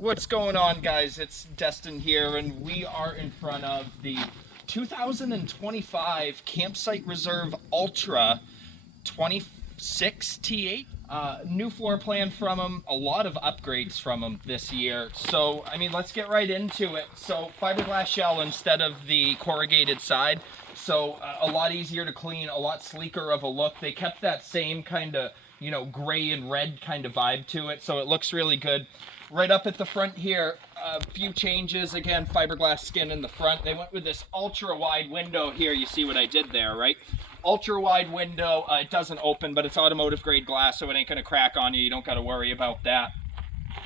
What's going on, guys? It's Destin here, and we are in front of the 2025 Campsite Reserve Ultra 26 T8. New floor plan from them, a lot of upgrades from them this year. So, I mean, let's get right into it. So, fiberglass shell instead of the corrugated side. So, a lot easier to clean, a lot sleeker of a look. They kept that same kind of, you know, gray and red kind of vibe to it, so it looks really good. Right up at the front here, a few changes. Again, fiberglass skin in the front. They went with this ultra wide window here. You see what I did there, right? Ultra wide window. It doesn't open, but it's automotive grade glass, so it ain't gonna crack on you. You don't gotta worry about that.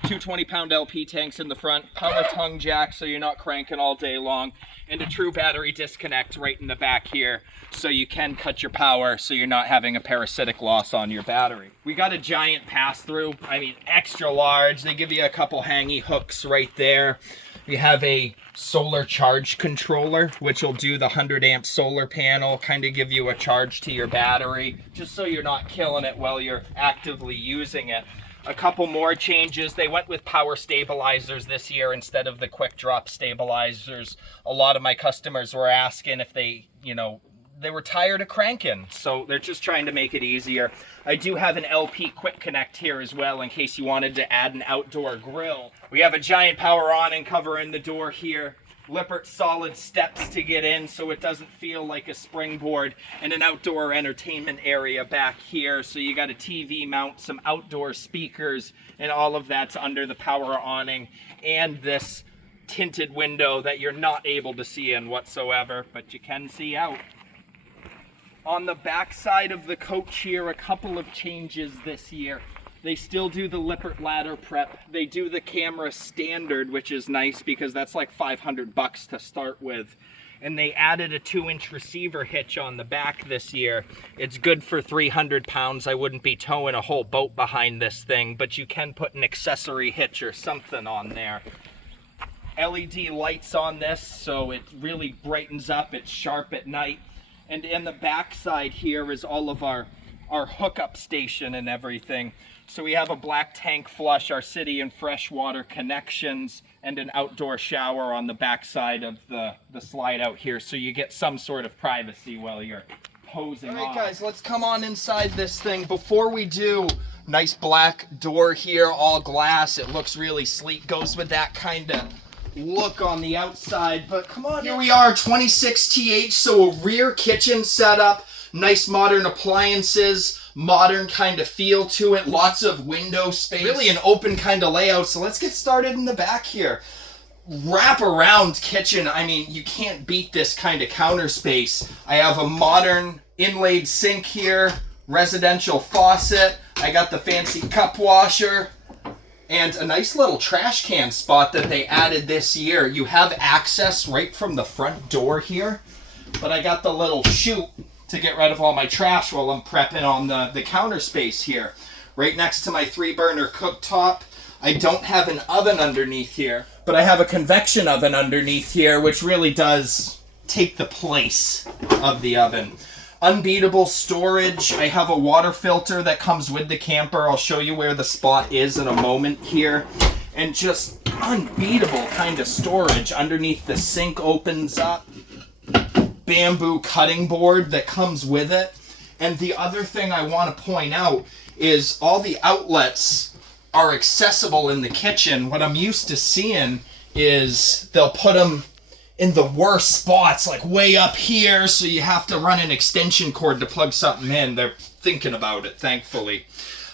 Two 20-pound LP tanks in the front, power tongue jack so you're not cranking all day long, and a true battery disconnect right in the back here so you can cut your power so you're not having a parasitic loss on your battery. We got a giant pass-through, I mean extra large. They give you a couple hangy hooks right there. We have a solar charge controller, which will do the 100 amp solar panel, kind of give you a charge to your battery, just so you're not killing it while you're actively using it. A couple more changes. They went with power stabilizers this year instead of the quick drop stabilizers. A lot of my customers were asking if they, you know, they were tired of cranking, so they're just trying to make it easier. I do have an LP quick connect here as well in case you wanted to add an outdoor grill. We have a giant power awning covering the door here. Lippert solid steps to get in so it doesn't feel like a springboard, and an outdoor entertainment area back here. So you got a TV mount, some outdoor speakers, and all of that's under the power awning, and this tinted window that you're not able to see in whatsoever, but you can see out. On the back side of the coach here, a couple of changes this year. They still do the Lippert ladder prep. They do the camera standard, which is nice because that's like $500 to start with. And they added a 2-inch receiver hitch on the back this year. It's good for 300 pounds. I wouldn't be towing a whole boat behind this thing, but you can put an accessory hitch or something on there. LED lights on this, so it really brightens up. It's sharp at night. And in the back side here is all of our hookup station and everything. So we have a black tank flush, our city and freshwater connections, and an outdoor shower on the back side of the slide out here, so you get some sort of privacy while you're posing. All right, guys, let's come on inside this thing. Before we do, nice black door here, all glass. It looks really sleek, goes with that kind of look on the outside. But come on, here we are, 26 TH, so a rear kitchen setup, nice modern appliances, modern kind of feel to it, lots of window space, really an open kind of layout. So let's get started in the back here. Wrap around kitchen, I mean, you can't beat this kind of counter space. I have a modern inlaid sink here, residential faucet, I got the fancy cup washer, and a nice little trash can spot that they added this year. You have access right from the front door here, but I got the little chute to get rid of all my trash while I'm prepping on the counter space here. Right next to my 3-burner cooktop. I don't have an oven underneath here, but I have a convection oven underneath here, which really does take the place of the oven. Unbeatable storage. I have a water filter that comes with the camper. I'll show you where the spot is in a moment here. And just unbeatable kind of storage. Underneath the sink opens up. Bamboo cutting board that comes with it. And the other thing I want to point out is all the outlets are accessible in the kitchen. What I'm used to seeing is they'll put them in the worst spots, like way up here, so you have to run an extension cord to plug something in. They're thinking about it, thankfully.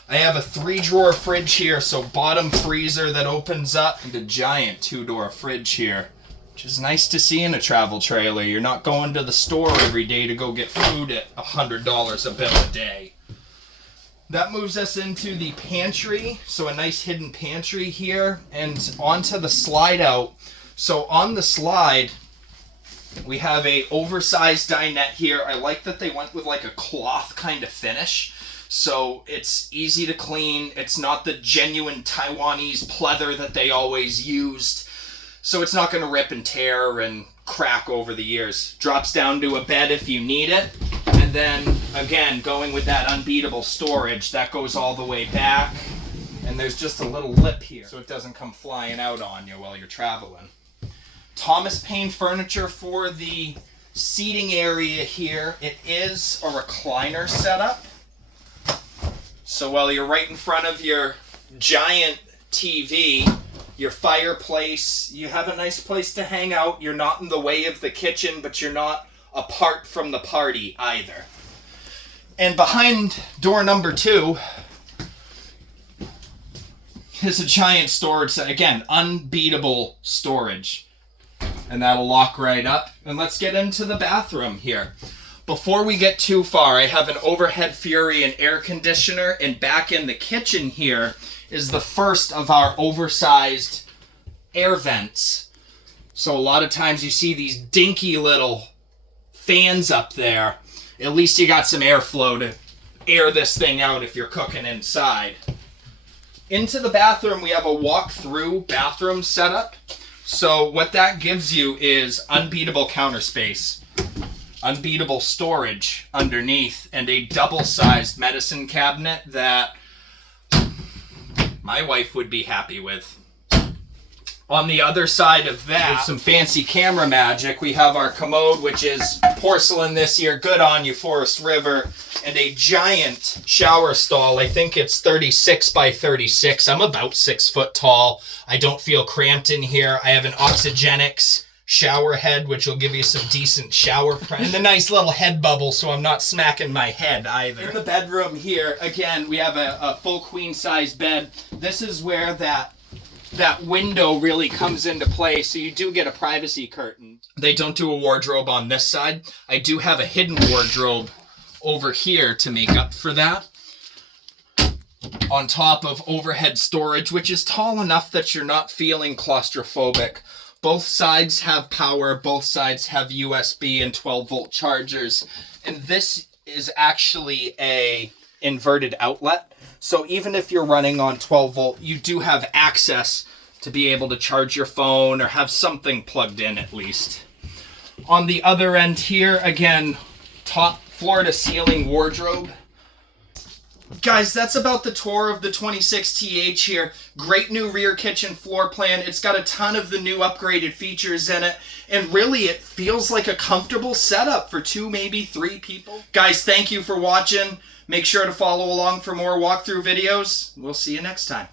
I have a 3-drawer fridge here, so bottom freezer that opens up, and a giant 2-door fridge here, which is nice to see in a travel trailer. You're not going to the store every day to go get food at $100 a bill a day. That moves us into the pantry, so a nice hidden pantry here, and onto the slide out. So on the slide, we have a oversized dinette here. I like that they went with like a cloth kind of finish, so it's easy to clean. It's not the genuine Taiwanese pleather that they always used, so it's not going to rip and tear and crack over the years. Drops down to a bed if you need it, and then again going with that unbeatable storage that goes all the way back. And there's just a little lip here so it doesn't come flying out on you while you're traveling. Thomas Paine furniture for the seating area here. It is a recliner setup. So while you're right in front of your giant TV, your fireplace, you have a nice place to hang out. You're not in the way of the kitchen, but you're not apart from the party either. And behind door number 2 is a giant storage set. Again, unbeatable storage. And that'll lock right up. And let's get into the bathroom here. Before we get too far, I have an overhead Fury and air conditioner, and back in the kitchen here is the first of our oversized air vents. So a lot of times you see these dinky little fans up there. At least you got some airflow to air this thing out if you're cooking inside. Into the bathroom, we have a walk-through bathroom setup. So what that gives you is unbeatable counter space, unbeatable storage underneath, and a double-sized medicine cabinet that my wife would be happy with. On the other side of that, with some fancy camera magic, we have our commode, which is porcelain this year. Good on you, Forest River. And a giant shower stall. I think it's 36 by 36. I'm about 6 foot tall. I don't feel cramped in here. I have an Oxygenics shower head, which will give you some decent shower pressure. And a nice little head bubble so I'm not smacking my head either. In the bedroom here, again, we have a full queen size bed. This is where that window really comes into play, so you do get a privacy curtain. They don't do a wardrobe on this side. I do have a hidden wardrobe over here to make up for that. On top of overhead storage, which is tall enough that you're not feeling claustrophobic. Both sides have power, both sides have USB and 12-volt chargers, and this is actually a inverted outlet. So even if you're running on 12 volt, you do have access to be able to charge your phone or have something plugged in at least. On the other end here, again, top floor to ceiling wardrobe. Guys, that's about the tour of the 26TH here. Great new rear kitchen floor plan. It's got a ton of the new upgraded features in it. And really, it feels like a comfortable setup for 2, maybe 3 people. Guys, thank you for watching. Make sure to follow along for more walkthrough videos. We'll see you next time.